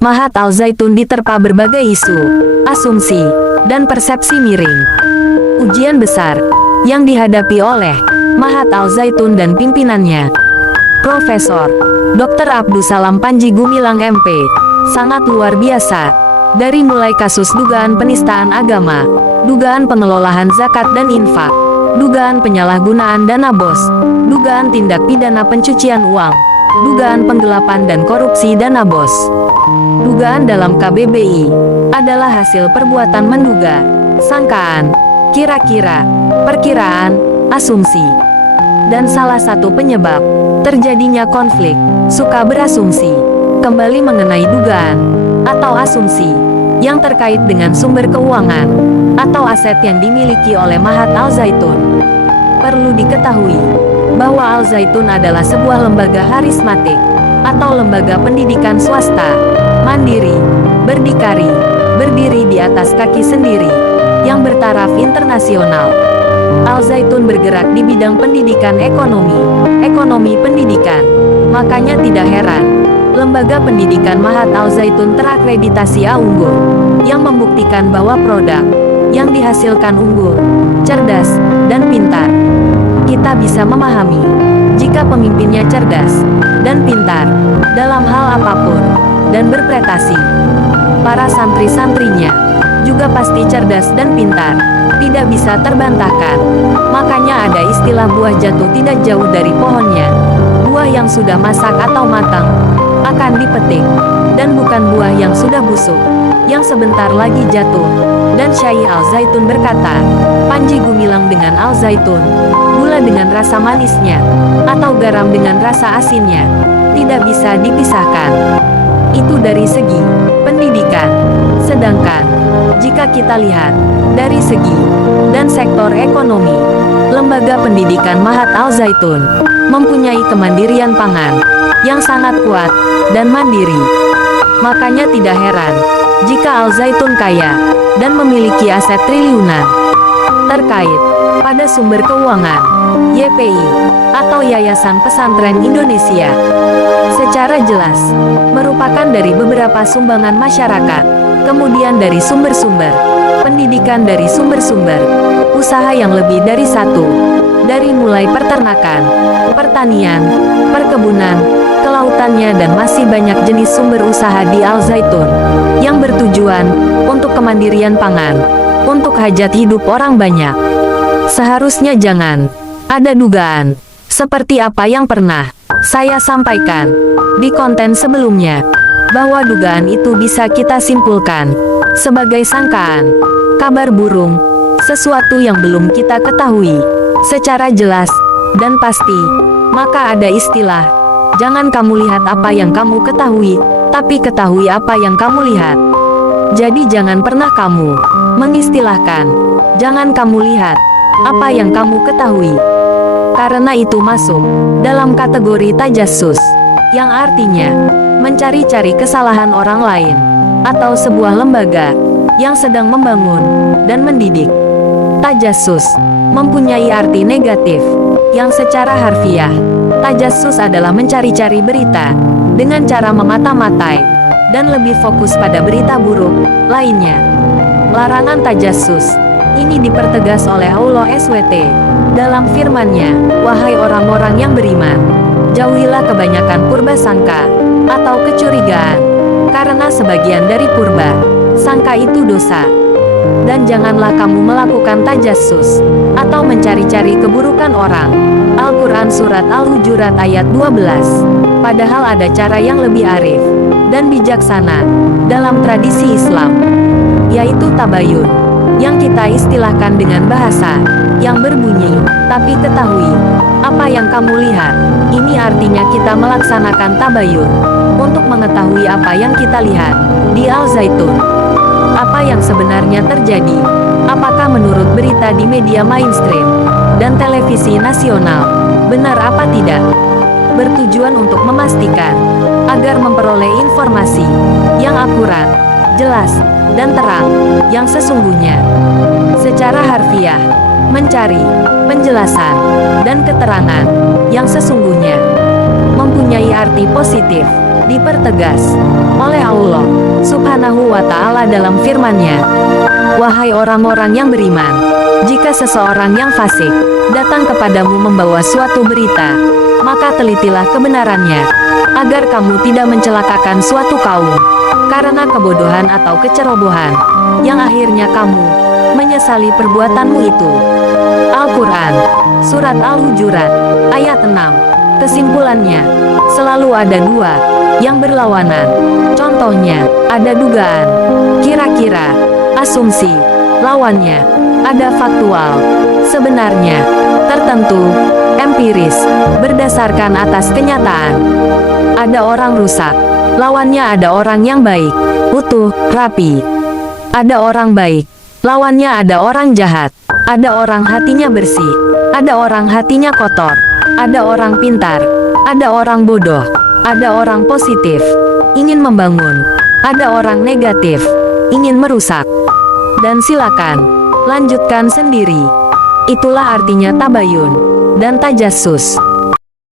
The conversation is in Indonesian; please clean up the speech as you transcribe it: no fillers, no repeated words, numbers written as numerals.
Mahat Al-Zaitun diterpa berbagai isu, asumsi, dan persepsi miring. Ujian besar yang dihadapi oleh Mahat Al-Zaitun dan pimpinannya, Profesor Dr. Abdussalam Panji Gumilang MP, sangat luar biasa. Dari mulai kasus dugaan penistaan agama, dugaan pengelolaan zakat dan infak, dugaan penyalahgunaan dana BOS, dugaan tindak pidana pencucian uang, dugaan penggelapan dan korupsi dana BOS, dugaan dalam KBBI, adalah hasil perbuatan menduga, sangkaan, kira-kira, perkiraan, asumsi. Dan salah satu penyebab terjadinya konflik, suka berasumsi, kembali mengenai dugaan, atau asumsi, yang terkait dengan sumber keuangan, atau aset yang dimiliki oleh Mahat Al-Zaitun. Perlu diketahui, bahwa Al-Zaitun adalah sebuah lembaga harismatik, atau lembaga pendidikan swasta, mandiri, berdikari, berdiri di atas kaki sendiri, yang bertaraf internasional. Al-Zaitun bergerak di bidang pendidikan ekonomi pendidikan. Makanya tidak heran, lembaga pendidikan Mahat Al-Zaitun terakreditasi A unggul, yang membuktikan bahwa produk yang dihasilkan unggul, cerdas, dan pintar. Kita bisa memahami, jika pemimpinnya cerdas dan pintar dalam hal apapun, dan berprestasi, para santri-santrinya juga pasti cerdas dan pintar, tidak bisa terbantahkan. Makanya ada istilah buah jatuh tidak jauh dari pohonnya. Buah yang sudah masak atau matang akan dipetik, dan bukan buah yang sudah busuk, yang sebentar lagi jatuh. Dan Syekh Al-Zaitun berkata, Panji Gumilang dengan Al-Zaitun, gula dengan rasa manisnya, atau garam dengan rasa asinnya, tidak bisa dipisahkan. Itu dari segi pendidikan. Sedangkan, jika kita lihat dari segi dan sektor ekonomi, lembaga pendidikan Mahat Al-Zaitun mempunyai kemandirian pangan yang sangat kuat dan mandiri. Makanya tidak heran jika Al-Zaitun kaya dan memiliki aset triliunan. Terkait pada sumber keuangan, YPI atau Yayasan Pesantren Indonesia, secara jelas merupakan dari beberapa sumbangan masyarakat, kemudian dari sumber-sumber pendidikan, dari sumber-sumber usaha yang lebih dari satu, dari mulai peternakan, pertanian, perkebunan, kelautannya, dan masih banyak jenis sumber usaha di Al-Zaitun yang bertujuan untuk kemandirian pangan, untuk hajat hidup orang banyak. Seharusnya jangan ada dugaan seperti apa yang pernah saya sampaikan di konten sebelumnya, bahwa dugaan itu bisa kita simpulkan sebagai sangkaan, kabar burung, sesuatu yang belum kita ketahui secara jelas dan pasti. Maka ada istilah, jangan kamu lihat apa yang kamu ketahui, tapi ketahui apa yang kamu lihat. Jadi jangan pernah kamu mengistilahkan, jangan kamu lihat apa yang kamu ketahui, karena itu masuk dalam kategori tajassus, yang artinya mencari-cari kesalahan orang lain, atau sebuah lembaga yang sedang membangun dan mendidik. Tajassus mempunyai arti negatif, yang secara harfiah, tajassus adalah mencari-cari berita dengan cara memata-matai dan lebih fokus pada berita buruk lainnya. Larangan tajassus ini dipertegas oleh Allah SWT dalam firman-Nya, wahai orang-orang yang beriman, jauhilah kebanyakan purba sangka atau kecurigaan, karena sebagian dari purba sangka itu dosa. Dan janganlah kamu melakukan tajassus atau mencari-cari keburukan orang. Al-Quran Surat Al-Hujurat ayat 12. Padahal ada cara yang lebih arif dan bijaksana dalam tradisi Islam, yaitu tabayun, yang kita istilahkan dengan bahasa yang berbunyi, tapi ketahui apa yang kamu lihat. Ini artinya kita melaksanakan tabayun untuk mengetahui apa yang kita lihat di Al-Zaitun. Apa yang sebenarnya terjadi? Apakah menurut berita di media mainstream dan televisi nasional benar apa tidak? Bertujuan untuk memastikan agar memperoleh informasi yang akurat, jelas, dan terang yang sesungguhnya. Secara harfiah, mencari penjelasan dan keterangan yang sesungguhnya mempunyai arti positif dipertegas oleh Allah Subhanahu wa Ta'ala dalam firman-Nya. Wahai orang-orang yang beriman, jika seseorang yang fasik datang kepadamu membawa suatu berita, maka telitilah kebenarannya, agar kamu tidak mencelakakan suatu kaum karena kebodohan atau kecerobohan, yang akhirnya kamu menyesali perbuatanmu itu. Al-Quran, Surat Al-Hujurat, ayat 6. Kesimpulannya, selalu ada dua yang berlawanan. Contohnya, ada dugaan, kira-kira, asumsi, lawannya, ada faktual, sebenarnya, tertentu, empiris, berdasarkan atas kenyataan. Ada orang rusak, lawannya ada orang yang baik, utuh, rapi. Ada orang baik, lawannya ada orang jahat. Ada orang hatinya bersih, ada orang hatinya kotor. Ada orang pintar, ada orang bodoh, ada orang positif, ingin membangun, ada orang negatif, ingin merusak. Dan silakan, lanjutkan sendiri. Itulah artinya tabayun dan tajassus.